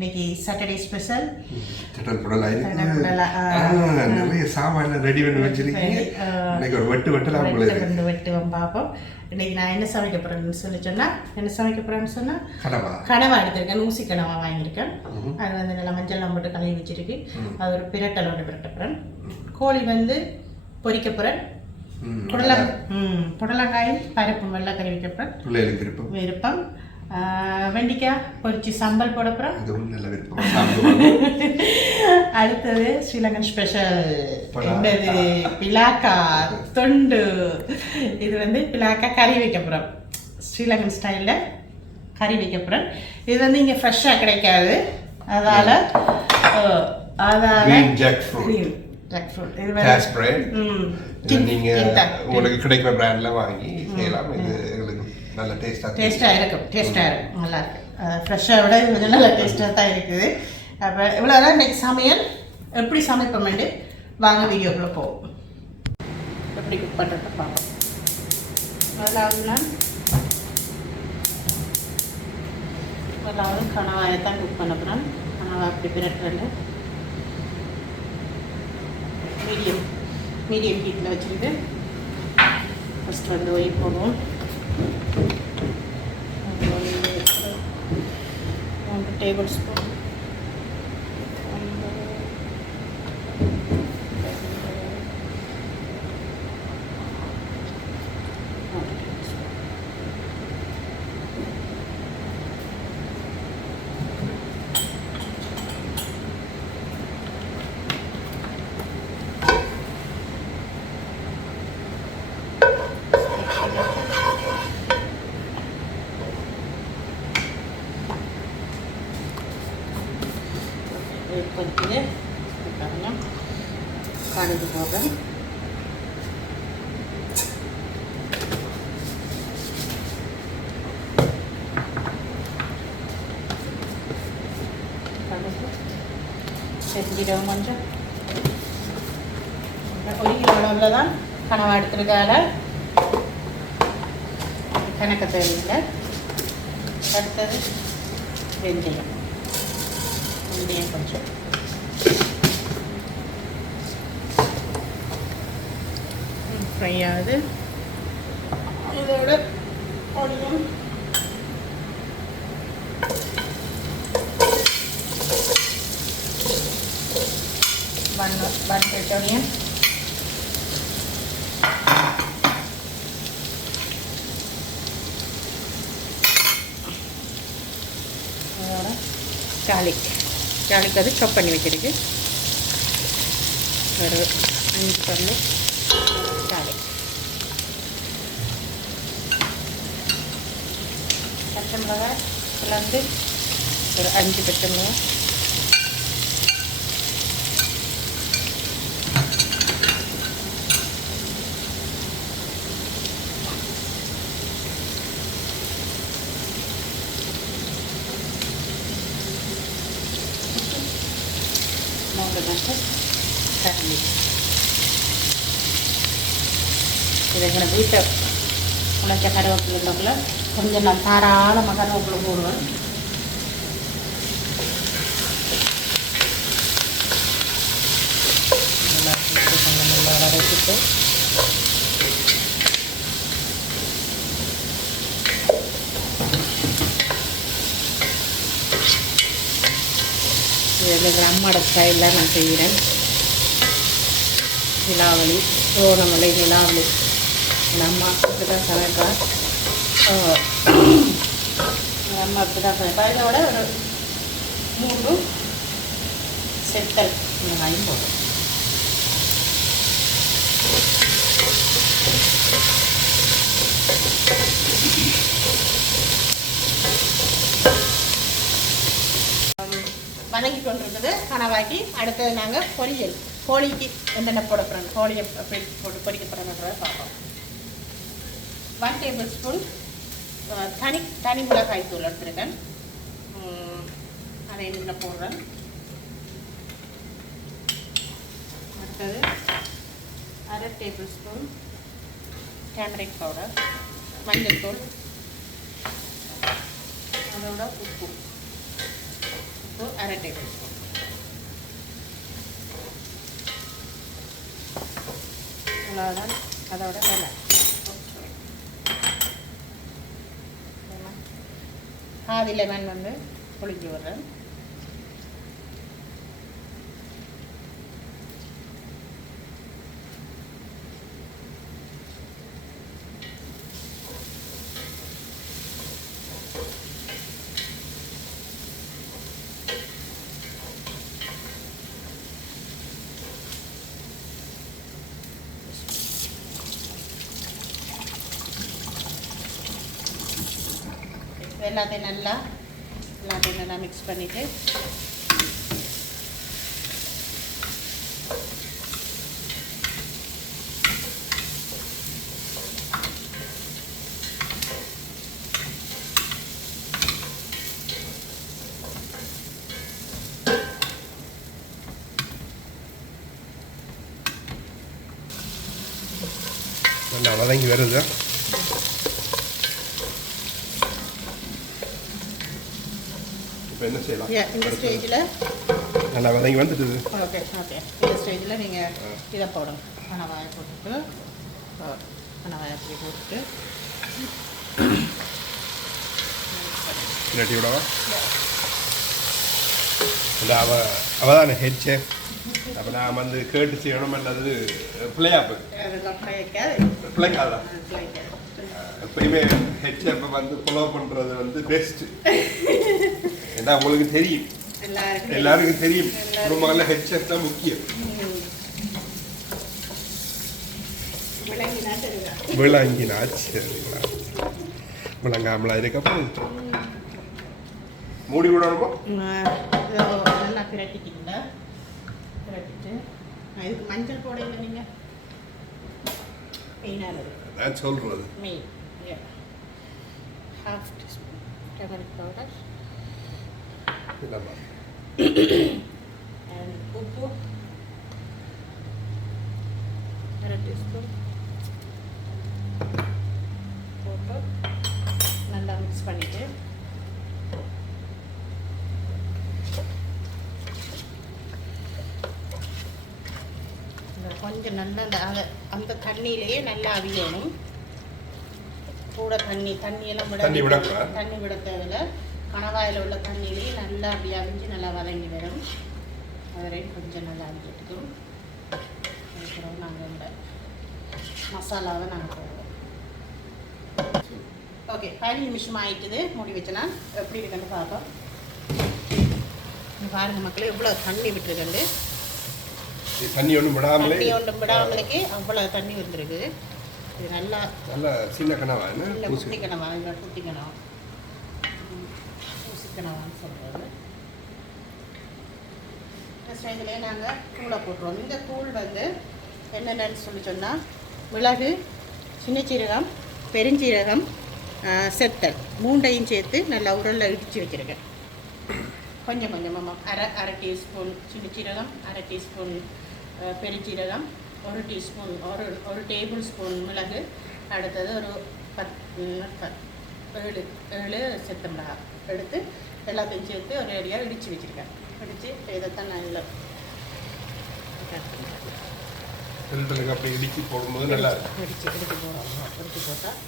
இன்னைக்கு Saturday special subtle புடலா நிறைய சாமான் ரெடி பண்ணி வச்சிருக்கீங்க. இன்னைக்கு ஒரு வெட்டுவோம் பார்ப்போம். இன்னைக்கு நான் என்ன சமைக்க போறேன்னு சொன்னால் என்ன சமைக்க போறேன்னு சொன்னால் கனவா எடுத்திருக்கேன். ஊசி கனவா வாங்கியிருக்கேன். அது வந்து நல்லா மஞ்சள் போட்டு கழுவி வச்சிருக்கு. அது ஒரு பிரட்டல் ஒன்று பிரட்ட போகிறேன். கோழி வந்து பொரிக்க போகிறேன். புடலங்காயும் பருப்பும் வெள்ளை கறி வைக்க போகிறேன். விருப்பம். வெண்டிக்காய் பொரிச்சு சம்பல் போட போகிறோம். அடுத்தது ஸ்ரீலங்கன் ஸ்பெஷல் என்னது பிலாக்கா தொண்டு. இது வந்து பிலாக்கா கறி வைக்க போகிறோம். ஸ்ரீலங்கன் ஸ்டைலில் கறி வைக்க போகிறோம். இது வந்து இங்கே ஃப்ரெஷ்ஷாக கிடைக்காது. அதால் ஜாக் ஃப்ரூட் இது வந்து உங்களுக்கு கிடைக்கிற பிராண்டில் வாங்கி செய்யலாம். இது எங்களுக்கு நல்ல டேஸ்ட்டாக இருக்கும். நல்லா இருக்கு. ஃப்ரெஷ்ஷாக விட இது கொஞ்சம் நல்ல டேஸ்ட்டாக தான் இருக்குது. அப்போ இவ்வளோதான் இன்னைக்கு சமையல். எப்படி சமைப்போம்ட்டு வாங்க வீடியோக்குள்ளே போவோம். எப்படி குக் பண்ணுறத பார்ப்போம். முதலாவது கனவாயை தான் குக் பண்ண போகிறேன். கனவா அப்படி பிரட்டுறேன். மீடியம் ஹீட்டில் வச்சுருக்கு. ஃபஸ்ட்டு வந்து ஒய் போடுவோம். 1 டேபிள் ஸ்பூன் கொதிக்குது. கடுகு போடுறேன். கடுகு செஞ்சிடும் கொஞ்சம். 1 கிலோ அளவில் தான் கனவா எடுத்துருக்கால கணக்கு தேவையில்லை. அடுத்தது வெந்தயம் கொஞ்சம் ஃப்ரை ஆகுது. இதோட onion one red onion, garlic அது சாப் பண்ணி வச்சிருக்கு. ஒரு 5 பல்லு garlic. பச்சை மிளகாய் கலந்து ஒரு 5 பச்சை மிளகாய். கரண்டி இதை எங்களை வீட்டை உழைச்ச கருவேப்பிலைக்குள்ள கொஞ்சம் நான் தாராளமாக கருவேப்பிலை போடுவேன். நல்லா வதக்கிட்டு இது எங்கள் அம்மாவோட ஸ்டைலில் நான் செய்கிறேன். நிலாவளி சோனமலை நிலாவளி எங்கள் அம்மா இப்படி தான் சமைப்பார். எங்கள் அம்மா இப்படி தான் சமைப்பார். இதோட ஒரு 3 செத்தல் வெங்காயம் போடும். வதங்கி கொண்டிருக்குது கனவாக்கி. அடுத்தது நாங்கள் பொரியல் கோழிக்கு என்னென்ன போட போகிறோம், கோழியை போட்டு பொரிக்க போகிறோன்றதை பார்ப்போம். 1 டேபிள் ஸ்பூன் தனி மிளகாய் தூள் எடுத்துருக்கேன். அதை என்ன போடுறேன். அடுத்தது 1/2 டேபிள் ஸ்பூன் டர்மரிக் பவுடர், மஞ்சள் தூள், அதோட உப்பு உப்பு 1/2 டேபிள் ஸ்பூன். அவ்வளோதான். அதோட லெமன். பாதி லெமன் வந்து புளிஞ்சு விடுறேன். எல்லாத்தையும் நல்லா மிக்ஸ் பண்ணிவிட்டு நல்லா வதங்கி வருது. என்ன செய்யலாம் இந்த ஸ்டேஜில் நல்லா வதங்கி வந்துட்டு. ஓகே இந்த ஸ்டேஜில் நீங்கள் இதை போடணும். கணவாயை போட்டுட்டு கணவாயை அப்படி போட்டுட்டு இல்லாட்டி விடவா? இல்லை அவதானே ஹெட் செஃப். அப்போ நான் வந்து கேட்டு செய்யணும். அல்லது பிள்ளையாப்பு பிள்ளைக்காதான் எப்பயுமே ஹெட் செஃப்பை வந்து ஃபாலோ பண்ணுறது வந்து பெஸ்ட்டு. ஏன்னா உங்களுக்கு தெரியும், எல்லாருக்கும் தெரியும், குடும்பங்களில் ஹெட் செஃப் தான் முக்கியம். விளங்கினா சரிங்களா? விளங்காமலா இருக்கப்போ மூடி விடணுமோ? நல்லா பிரட்டிக்கிங்க. பிரட்டிட்டு இதுக்கு மஞ்சள் போடையில நீங்கள் மெயினாக நான் சொல்கிறது main 1/2 teaspoon turmeric powder and உப்பு 1/2 teaspoon போட்டு நல்லா மிக்ஸ் பண்ணிவிட்டு கொஞ்சம் நல்லா அந்த தண்ணியிலேயே நல்லா அவியணும். கூட தண்ணியெல்லாம் தண்ணி விட தேவையில்லை. கணவாயில் உள்ள தண்ணியிலேயே நல்லா அப்படி அவிஞ்சு நல்லா வதங்கி வரும். வரையும் கொஞ்சம் நல்லா அவிஞ்சிட்டுக்கும். அதுக்கப்புறம் நாங்கள் இந்த மசாலாவை நாங்கள் போடுவோம். ஓகே, 5 நிமிஷம் ஆகிட்டுது. மூடி வச்சேன்னா எப்படி இருக்குன்னு பார்ப்போம். பாருங்கள் மக்களே, எவ்வளோ தண்ணி விட்டுருக்கண்டு. தண்ணி ஒன்றும் விடாமலுக்கு அவ்வளோ தண்ணி வந்துருக்கு. இது நல்லா சின்ன கனவா, குட்டி கனவா, இல்லை குட்டி கனவா, ஊசி கனவான்னு சொல்கிறது. ஃபஸ்ட்டு இதிலே நாங்கள் தூளை போட்டுருவோம். இந்த தூள் வந்து என்னென்னு சொன்னால் மிளகு, சின்ன சீரகம், பெருஞ்சீரகம், செத்தல் 3ஐயும் சேர்த்து நல்லா உரலில் இடித்து வச்சுருக்கேன். கொஞ்சம் கொஞ்சமாக அரை டீஸ்பூன் சின்ன சீரகம், 1/2 டீஸ்பூன் பெருஞ்சீரகம், 1 டீஸ்பூன் ஒரு டேபிள் ஸ்பூன் மிளகு, அடுத்தது ஒரு 7 செத்த மிளகாய் எடுத்து எல்லாத்தையும் சேர்த்து ஒரு ஏரியாக இடித்து வச்சுருக்கேன். இடித்து இதைத்தான் நான் இதில் அப்படி இடித்து போடும்போது நல்லா இடித்து போடுவோம். இடித்து போட்டால்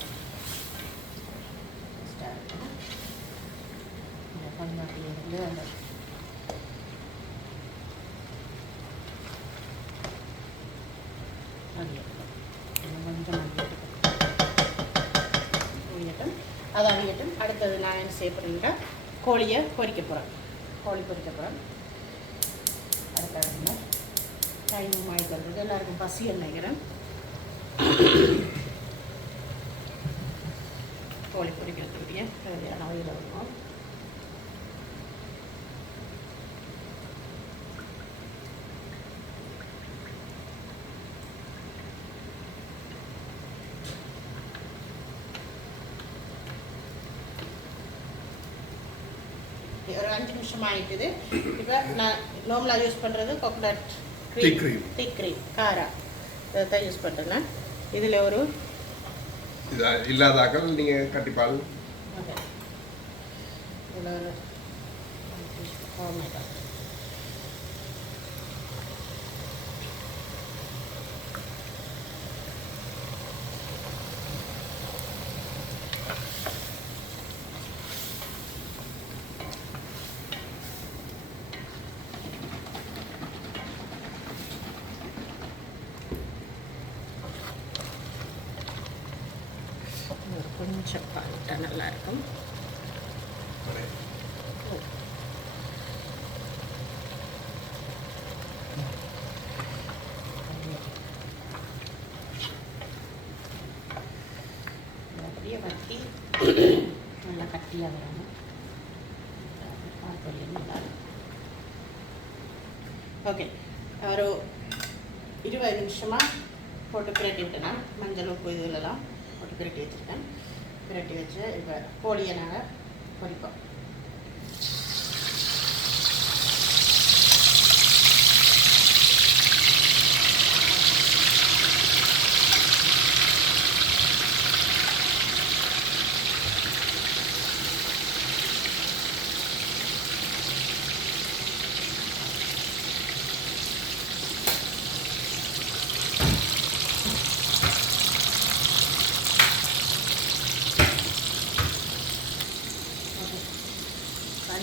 பண்ணி அந்த கொஞ்சம் அது அவியட்டும். அடுத்தது நான் என்ன செய்ய போகிறேன்னா கோழியை பொரிக்க போகிறேன். கோழி பொரிக்க போகிறேன். அடுத்த டைமும் ஆகிட்டு வருது. எல்லாருக்கும் பசி நினைக்கிறேன். கோழி பொரிக்கிறதுக்குரிய தேவையான ஆயில் இருக்கும். ஒரு 5 நிமிஷம் ஆகிட்டுது. இப்போ நான் நார்மலாக யூஸ் பண்ணுறது கோகோனட் திக் க்ரீம் காரா இதைத்தான் யூஸ் பண்ணுறேன்னா இதில் ஒரு இல்லாதாக்கள் நீங்கள் கட்டிப்பால் ஓகே இதில் ஒரு Oh my god. கொஞ்சம் பாலிட்டா நல்லா இருக்கும். அப்படியே வட்டி நல்லா கட்டியாக வரணும். நல்லா ஓகே, ஒரு 20 நிமிஷமாக போட்டு பிரட்டி விட்டேன். மஞ்சள் உப்பு இதுலலாம் போட்டு பிரட்டி வச்சுருக்கேன். பிரட்டி வச்சு இப்போ கோழியை நாங்கள் பொரிப்போம்.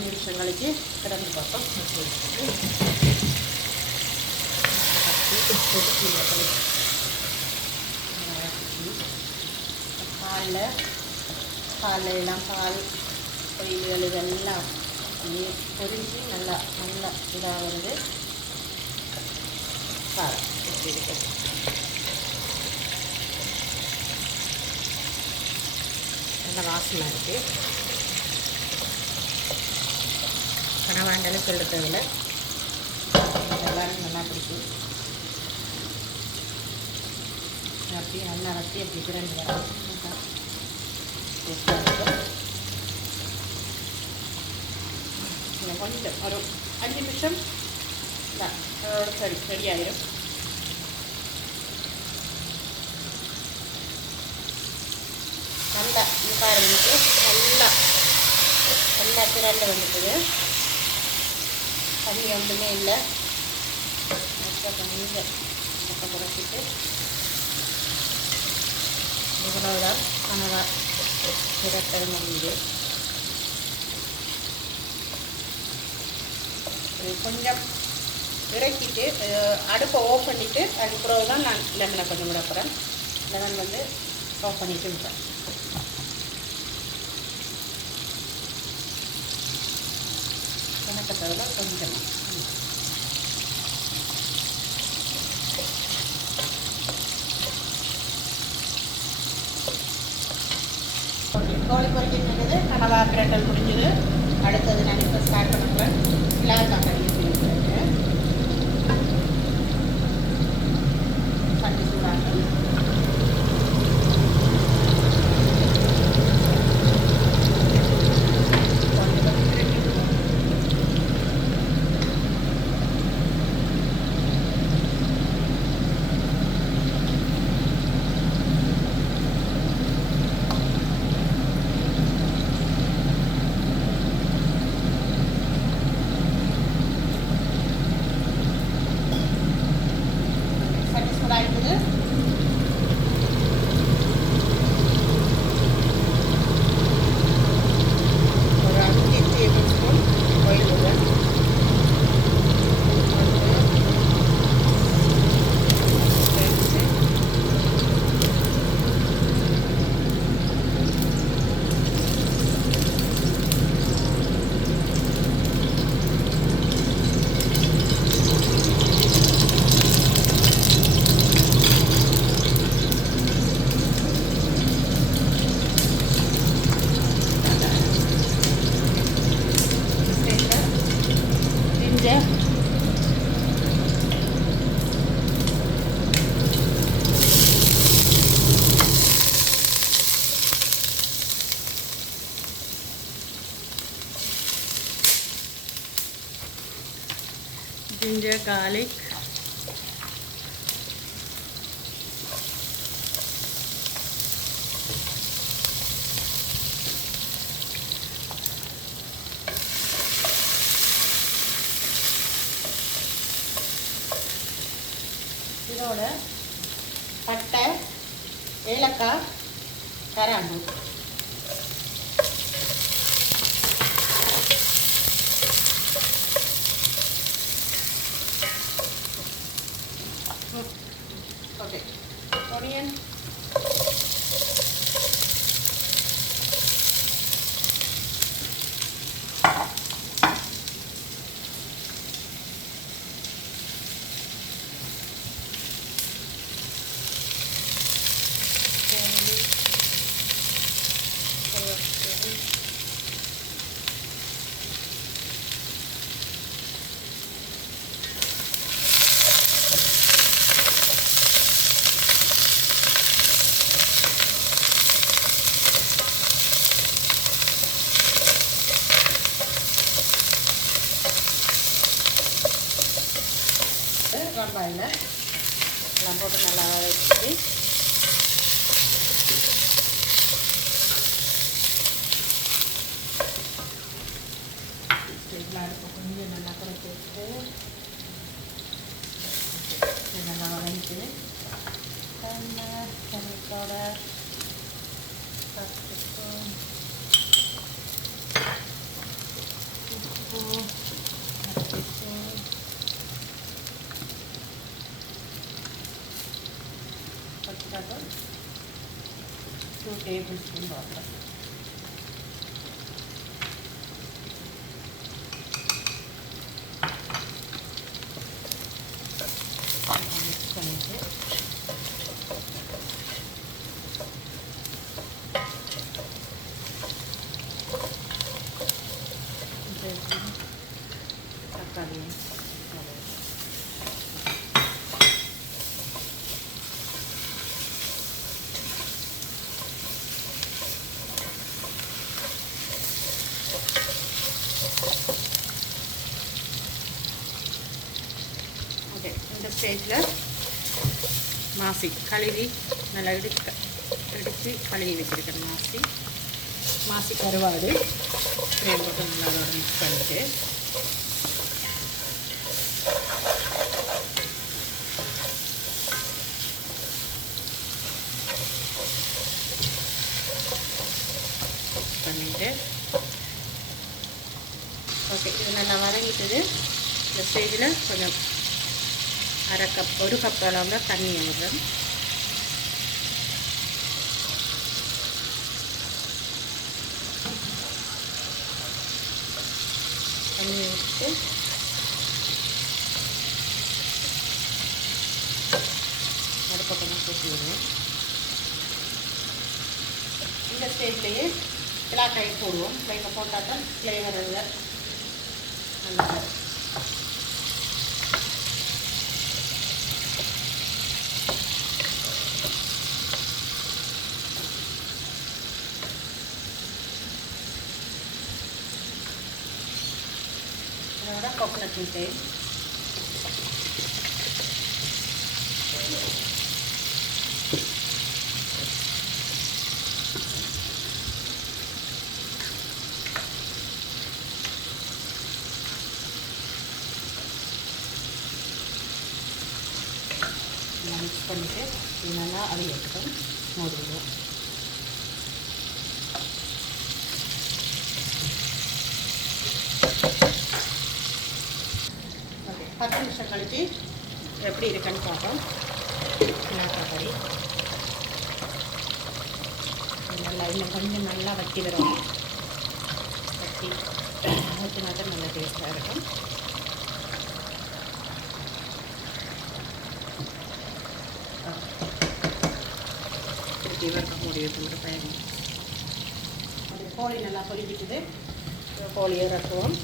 நிமிஷங்களுக்கு கிடந்து பார்ப்போம். பாலில் எல்லாம் பால் பொரியல்கள் இதெல்லாம் பொரிஞ்சு நல்லா நல்லா இதாக வருது. காரம் எப்படி இருக்குது நல்ல வாசனை இருக்குது. கனவாண்டலும் சொல்லுறதில்ல, எல்லாரும் நல்லா பிடிக்கும். அப்படியே நல்லா வச்சு அப்படி பிறந்து வரும். கொஞ்சம் ஒரு 5 நிமிஷம் ரெடி ஆயிடும். நல்லா பாருங்க, நல்லா நல்லா திரண்டு வந்துட்டுது. தண்ணி ஒன்றுமே இல்லை. கொஞ்சம் பக்கம் குறைச்சிட்டு இவ்வளவுதான் கனவா திரட்டல் முடியுது. கொஞ்சம் இறக்கிட்டு அடுப்பை ஆஃப் பண்ணிவிட்டு அதுக்கப்புறம் தான் நான் லெமனை கொஞ்சம் விட போகிறேன். லெமன் வந்து ஆஃப் பண்ணிவிட்டு விட்டேன். கணக்கத்ததில் கொஞ்சம் கோழி பொரிக்கிறது கனவா பிரட்டல் முடிஞ்சது. அடுத்தது நான் இப்போ ஸ்டார்ட் பண்ணுறேன். மிளகாய் கறி வச்சுருக்கேன். சட்டி சூடாகும். ginger, garlic, அதோட பட்டை, ஏலக்காய், கராம்பு. ஓகே, ஆனியன், வெங்காயில் எல்லாம் போட்டு நல்லா வதக்கி அடுப்பு கொஞ்சம் நல்லா குறைச்சி வச்சுட்டு நல்லா வதங்கிட்டு டொமேட்டோட உப்பு பச்சை 2 tablespoon water. Mix பண்ணிட்டு தக்காளி ஓகே. இந்த ஸ்டேஜில் மாசி கழுவி நல்லா இடித்து கழுவி வச்சுருக்கேன். மாசி கருவாடு ஃப்ரேம் போட்டு நல்லா மிக்ஸ் பண்ணிட்டு ஓகே. இது நல்லா வதங்கிட்டது. இந்த ஸ்டேஜில் கொஞ்சம் ஒரு கப் அளவில் தண்ணி விடுறேன். தண்ணி விட்டு அடுப்பை கொஞ்சம் கூட்டிடுவேன். இந்த ஸ்டேஜ்லேயே மிளகாய் போடுவோம். மிளகாய் போட்டால் தான் ஃப்ளேவர் இல்லை நல்லா இதோட கோகோனட் மில்க் மிக்ஸ் பண்ணிவிட்டு இது நல்லா அவியட்டும் மூடிடுவோம். ஓகே, 10 நிமிஷம் கழித்து எப்படி இருக்குன்னு பார்ப்போம். மிளகாய் கறி நல்லா இன்னும் கொஞ்சம் நல்லா வட்டி வரும். வட்டி ஊற்றினா தான் நல்லா டேஸ்ட்டாக இருக்கும். இவருக்கு முடிவு பயணம் அது கோழி நல்லா பொலிக்கிட்டுது. கோழியை இறக்குவோம்.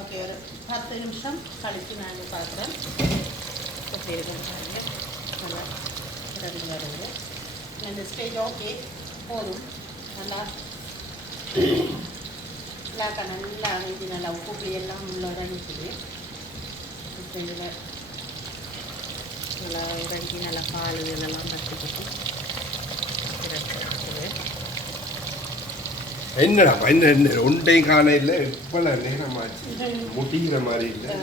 ஓகே, ஒரு 10 நிமிஷம் கழித்து நான் பார்க்குறேன். எப்படி இருக்குன்னு நல்லா ரெண்டு வருது. இந்த ஸ்டேஜ் ஓகே போதும். நல்லா மிளகாய் நல்லா வெஞ்சி நல்லா உப்பு புளி எல்லாம் உள்ளோட நிற்குது. இப்போ இதில் நல்லா இறங்கி நல்லா பால் இதெல்லாம் பற்றிக்கிட்டு என்னடா என்ன ஒன்றையும் காண இல்லை இப்பெல்லாம் நேரமாச்சு முடிகிற மாதிரி இல்லை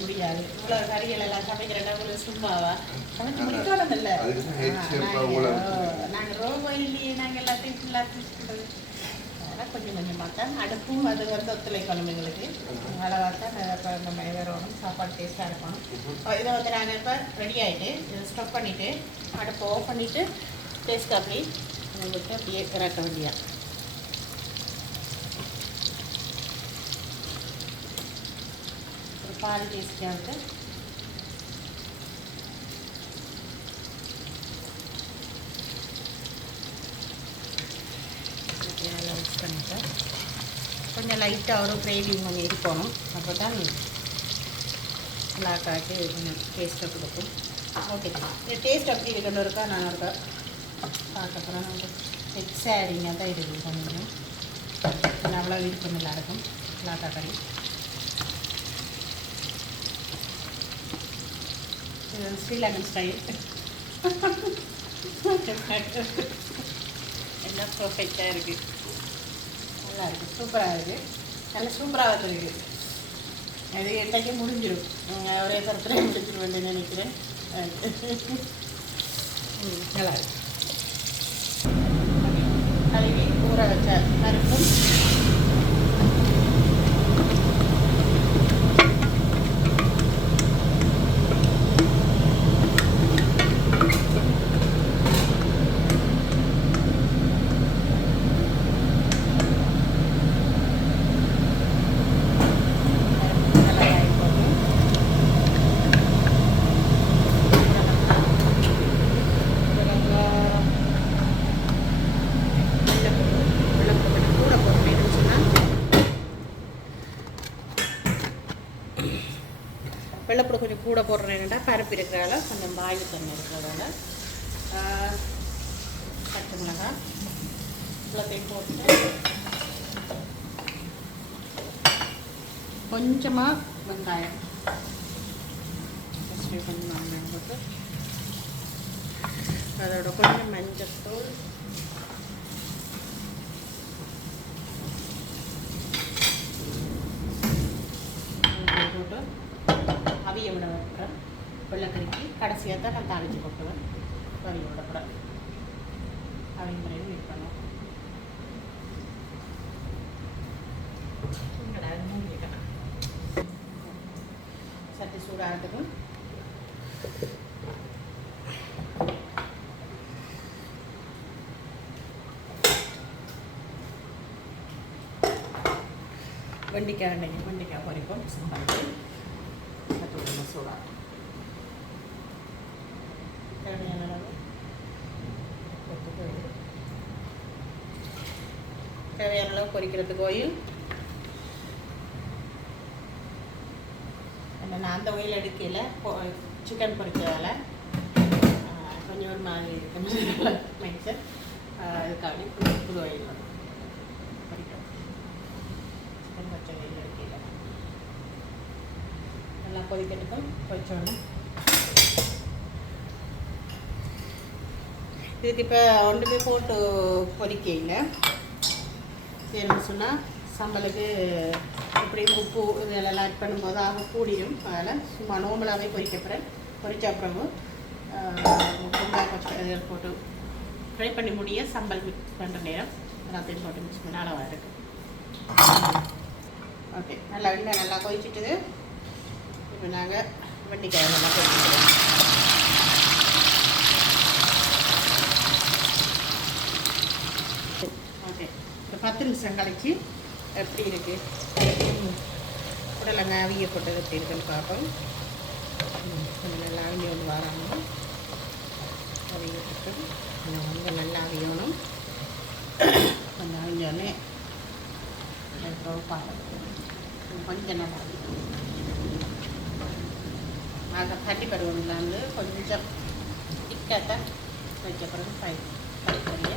முடியாது இவ்வளோ கறிகள் எல்லாம் சமைக்கிறேன்னா ஒரு சும்மாவா சமைச்சு முடிக்கணும் இல்லை. நாங்கள் ரோபோ இல்லையே நாங்கள் எல்லாத்தையும் ஃபுல்லாக அதெல்லாம் கொஞ்சம் கொஞ்சமாக தான் அடுப்பும் அது வந்து ஒத்துழைக்கணும் எங்களுக்கு. அளவாக தான் நம்ம வரணும் சாப்பாடு டேஸ்ட்டாக இருக்கணும். இதை வந்து நாங்கள் இப்போ ரெடி ஆகிட்டு இதை ஸ்டப் பண்ணிவிட்டு அடுப்பை ஆஃப் பண்ணிவிட்டு டேஸ்ட் அப்படி உங்களுக்கு அப்படியே இறக்க வேண்டியா. ஒரு பால் டேஸ்ட்டாக மிக்ஸ் பண்ணிவிட்டு கொஞ்சம் லைட்டாக ஒரு கிரேவி கொஞ்சம் இருக்கணும். அப்போ தான் மிளகாய்க்கு கொஞ்சம் டேஸ்ட்டை கொடுக்கும். ஓகே இந்த டேஸ்ட் அப்படி இருக்கணும் இருக்கா நான் இருக்கா பார்க்கப்புறம் நமக்கு எக்ஸாடிங்காக தான் இருக்குது கொஞ்சம் அவ்வளோ விருப்பம் நல்லாயிருக்கும் மிளகாய் கறி. இது ஸ்ரீலங்கன் ஸ்டைல் எல்லாம் பர்ஃபெக்டாக இருக்குது. நல்லா இருக்குது சூப்பராக இருக்குது நல்லா சூப்பராக வந்துருக்கு. அது என்றைக்கே முடிஞ்சிடும் ஒரே தரத்தில் முடிஞ்சிடும் நினைக்கிறேன். நல்லா இருக்கு. கழுவி ஊற வச்ச பருப்பும் வெள்ளைப்பூடு கொஞ்சம் கூட போடுறேன்டா பருப்பு இருக்கிறதால கொஞ்சம் வாயு தண்ணி இருக்கிறதால பச்சை மிளகாய் எல்லாத்தையும் போட்டு கொஞ்சமாக வெங்காயம் கொஞ்சம் வெங்காயம் போட்டு அதோட கொஞ்சம் மஞ்சத்தூள் போட்டு அவிய விட வைக்கிறேன். வெள்ளைக்கறிக்கு கடைசியாக தான் நான் தாளித்து கொட்டுவேன். அவிய விடக்கூடாது. அவிய முறையில் வெயிட் பண்ணுவோம். சட்டி சூடாகிறதுக்கும் வெண்டைக்காய் பொரிப்போம். சாம்பாருக்கு சட்டி சூடாகும். தேவையான அளவு தேவையான அளவு பொரிக்கிறதுக்கு ஆயில். நான் அந்த ஆயில் எடுக்கல சிக்கன் பொரிச்சதால் கொஞ்சம் ஒரு மாதிரி கொஞ்சம் மைக்சர் இதுக்காக புது ஆயில் வரும் பொரிக்கிறோம். சிக்கன் பச்சை ஆயில் எடுக்கல நல்லா கொதிக்கிறதுக்கும் பொரிச்சோன்னு இதுக்கு இப்போ ஒன்று போய் போட்டு பொரிக்கையில் சரின்னு சொன்னால் சம்பளுக்கு எப்படியும் உப்பு இதெல்லாம் ஆட் பண்ணும்போது ஆக கூடிடும். அதில் சும்மா நோம்பலாகவே பொரிக்கப்புறம் பொரிச்ச அப்புறமும் வெங்காயம் பச்சை போட்டு ஃப்ரை பண்ணி முடிய சம்பல் மிக்ஸ் பண்ணுற நேரம் எல்லாத்தையும் போட்டு மிக்ஸ் பண்ண அளவாக இருக்குது. ஓகே நல்லா எண்ணெய் நல்லா கொதிச்சுட்டுது. இப்போ நாங்கள் வெண்டைக்காய் நல்லா கொதிச்சுக்கிறோம். ஓகே இப்போ 10 நிமிஷம் கழிச்சு எப்படி இருக்குது உடலங்க அவிய போட்டது எப்படி இருக்குன்னு பார்ப்போம். கொஞ்சம் நல்லா அவிய ஒன்று வராங்க அவிய போட்டு கொஞ்சம் நல்லா அவியணும். கொஞ்சம் அவிஞ்சோடனே பார்க்கணும் கொஞ்சம் நல்லா ஆக தண்ணி பருவம்ல வந்து கொஞ்சம் திக்காக வச்ச பிறகு ஃப்ரை பண்ணியே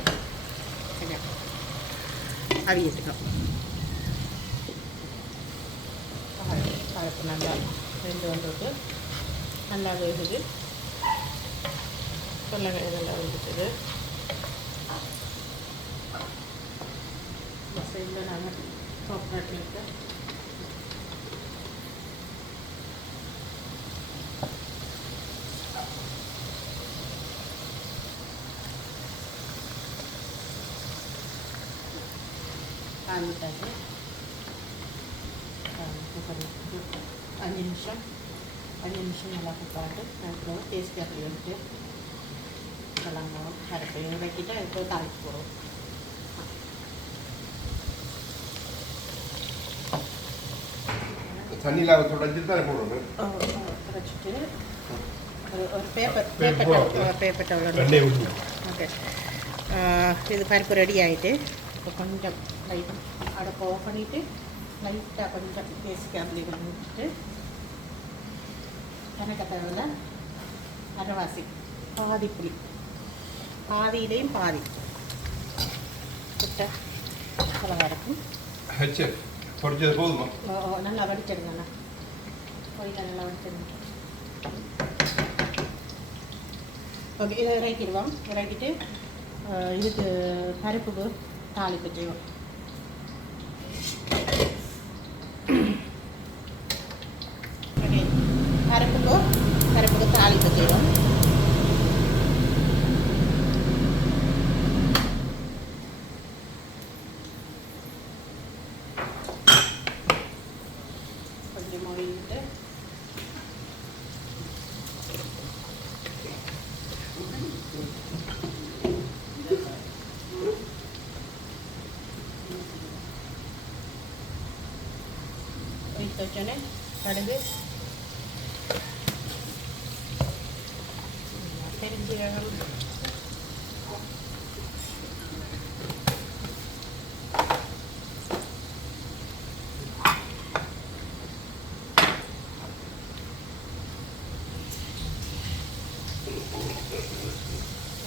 அவியத்துக்கும் பருப்பு நல்லா ரெண்டு வந்துட்டு நல்லா வேகுது. கொள்ளக்காய் நல்லா வெந்துட்டுது. சைடில் நாங்கள் கோகனட் மில்க்கு காஞ்சிட்டாச்சு. 5 நிமிஷம் நல்லா குக்காட்டு அதுக்கப்புறம் டேஸ்ட் அப்படி வந்துட்டு கிளம்புவோம். அரைப்பையும் இறக்கிட்டு அதுக்கப்புறம் தாளிச்சு போடுவோம். தண்ணியில் தொடச்சி தான் போடணும். தொடச்சிட்டு ஒரு பேப்பர் டவல். ஓகே, இது பருப்பு ரெடி ஆகிட்டு இப்போ கொஞ்சம் லைட்டாக அடுப்பை ஆஃப் பண்ணிவிட்டு லைட்டாக கொஞ்சம் பேசிக்காக அப்படி வந்துட்டு எனக்கு தேவையில்ல அரைவாசி பாதி புளி, பாதியிலையும் பாதி குட்டை மிளகா இருக்கும். பொரிச்சது போதுமா? நல்லா வடிச்சிடுங்கண்ணா, கோயிலில் நல்லா வடிச்சிடுங்க. ஓகே, இதை இறக்கிடுவோம். இறக்கிட்டு இதுக்கு பருப்புக்கு தாளிப்பு செய்வோம். ஓகே, பருப்புக்கு தாளிப்பு செய்வோம். கொஞ்சம் மொழிட்டு வச்சோன்னே கடுகு, பெருஞ்சீரகம்,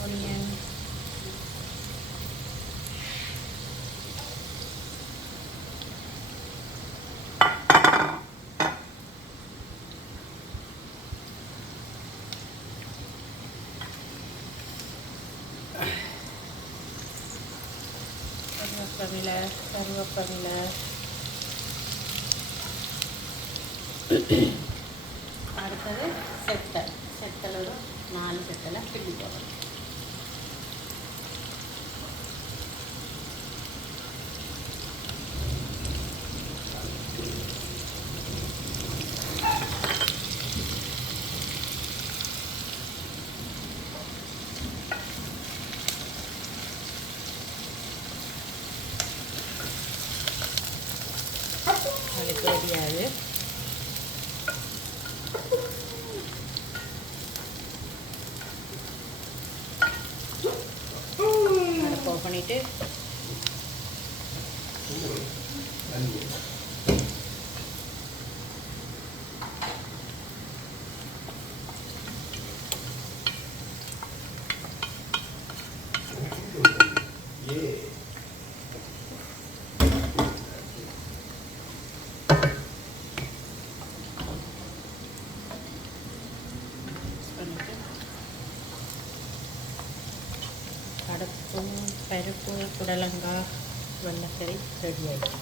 ஆனியன், கருவேப்பிலை, அடுத்தது செத்தல் ஒரு 4 செத்தலை கிள்ளி போடணும். அது தெரியாது. அடுப்பு பண்ணிட்டு அடுப்பும் பருப்பு புடலங்காய் வெள்ளைக்கறி ரெடி ஆகிடும்.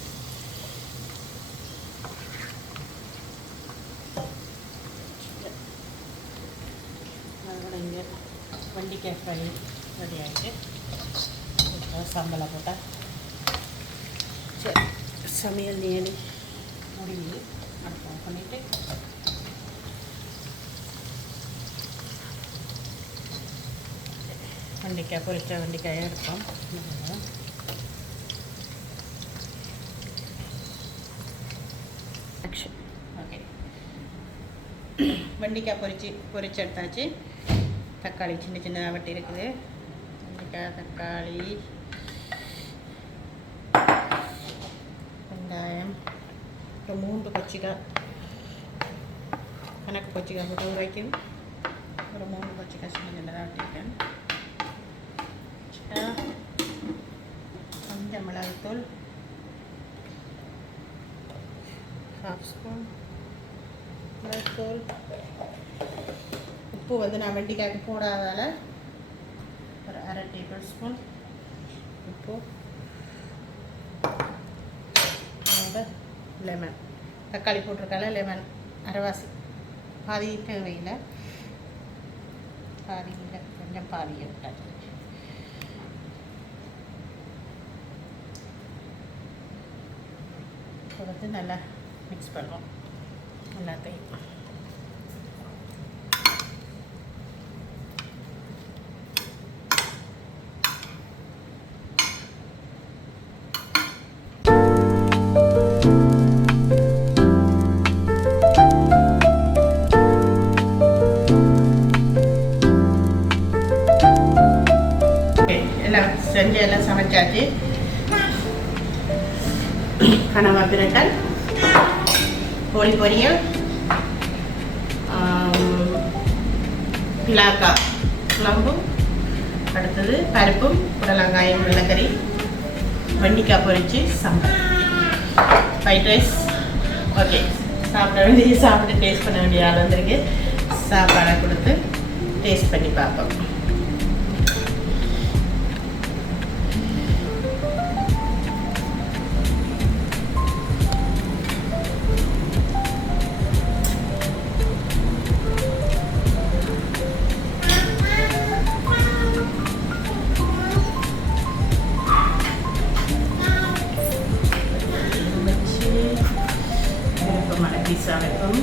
அதோட இங்கே வெண்டிக்காய் ஃப்ரை ரெடி ஆகிட்டு சம்பளை போட்டால் சரி சமையல் நேரி முடியுது. அடுப்பு பண்ணிவிட்டு வெண்டிக்காய் பொரிச்ச வெண்டிக்காயாக இருக்கும். ஓகே, வெண்டிக்காய் பொரிச்சு எடுத்தாச்சு. தக்காளி சின்ன சின்னதாக வெட்டி இருக்குது. வெண்டிக்காய், தக்காளி, வெங்காயம், அப்புறம் 3 பச்சைக்காய், கணக்கு பச்சைக்காய் போட்டு வரைக்கும் ஒரு 3 பச்சைக்காய் சின்ன சின்னதாக வெட்டியிருக்கேன். கொஞ்சம் மிளகுத்தூள் 1/2 ஸ்பூன், தூள். உப்பு வந்து நான் வெண்டிக்காய்க்கு போடாதால ஒரு 1/2 டேபிள் ஸ்பூன் உப்பு. லெமன், தக்காளி போட்டிருக்கால லெமன் அரைவாசி, பாதி தேவையில்லை, பாதி இல்லை, கொஞ்சம் பாதியை விட்டாச்சு. கொடுத்து நல்லா மிக்ஸ் பண்ணுவோம் எல்லாத்தையும். செஞ்சு எல்லாம் சமைச்சாச்சு. கனவா பிரட்டல், கோழி பொரியல், பிலாக்காய் குழம்பு, அடுத்தது பருப்பும் புடலங்காயும் வெள்ளைக்கறி, வெண்டிக்காய் பொரிச்சு சாம்பார், ஃப்ரைட் ரைஸ். ஓகே, சாப்பிட்டு டேஸ்ட் பண்ண வேண்டிய ஆள் வந்திருக்கு. சாப்பாடை கொடுத்து டேஸ்ட் பண்ணி பார்ப்போம். pizza இருக்கும்.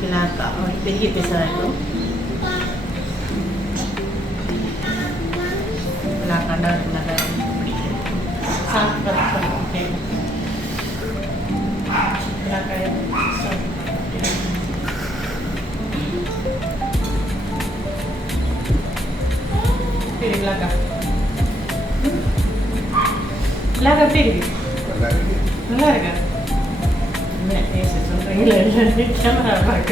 பிலாக்கா ஒரு பெரிய பீஸா இருக்கும். பிலாக்காண்டா நல்லா பிடிக்கும். சாப்பிட்டு பார்த்து பிலாக்காய் பிலாக்கா பிலாக்கா எப்படி இருக்கு? நல்லா இருக்கா? சொல்றீங்களா? கேமரா பார்க்க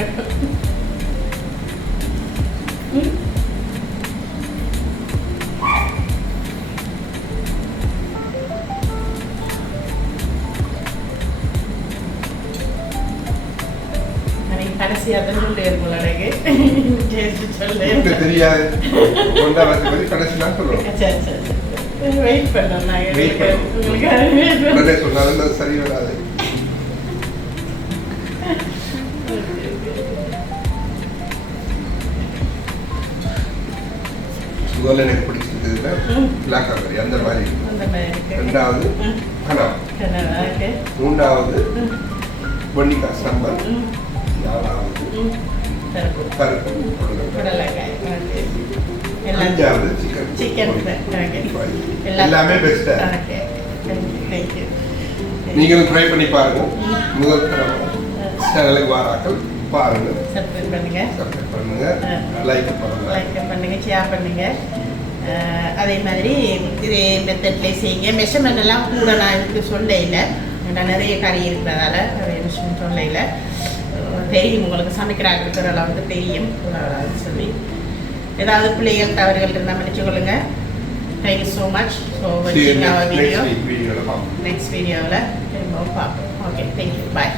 கடைசி அதன் சொல்ல இருக்கும்ல எனக்கு சொல்ல தெரியாது. சரி சரி வெயிட் பண்ணோம். நான் சொன்னாலும் சரி வராது. முதல்ல எனக்கு பிடிச்சிருக்குதுன்னா பிளாக் கறி அந்த மாதிரி, ரெண்டாவது கனவா, மூன்றாவது வெண்டிக்காய் சாம்பார், நாலாவது பருப்பு, அஞ்சாவது சிக்கன். எல்லாமே பெஸ்டா. நீங்களும் ட்ரை பண்ணி பாருங்க. முதல் சேனலுக்கு வாராக்கள் பாருங்க, சப்ஸ்கிரைப் பண்ணுங்க, லைக் பண்ணுங்க, ஷேர் பண்ணுங்க. அதே மாதிரி இதே மெத்தட்லேயே செய்யுங்க. மெஷர்மெண்ட் எல்லாம் கூட நான் இதுக்கு சொல்ல இல்லை, நிறைய கறி இருக்கிறதால மெஷர்மெண்ட் சொல்ல இல்லை. தெரியும் உங்களுக்கு, சமைக்கிறாங்க இருக்கிறதெல்லாம் வந்து தெரியும் சொல்லி. ஏதாவது பிள்ளைகள் தவறுகள் இருந்தால் மன்னிச்சு கொள்ளுங்க. Thank you so much. ஸோ வாட்சிங் அவர் வீடியோ. நெக்ஸ்ட் வீடியோவில் திரும்பவும் பார்ப்போம். ஓகே, தேங்க்யூ, பாய்.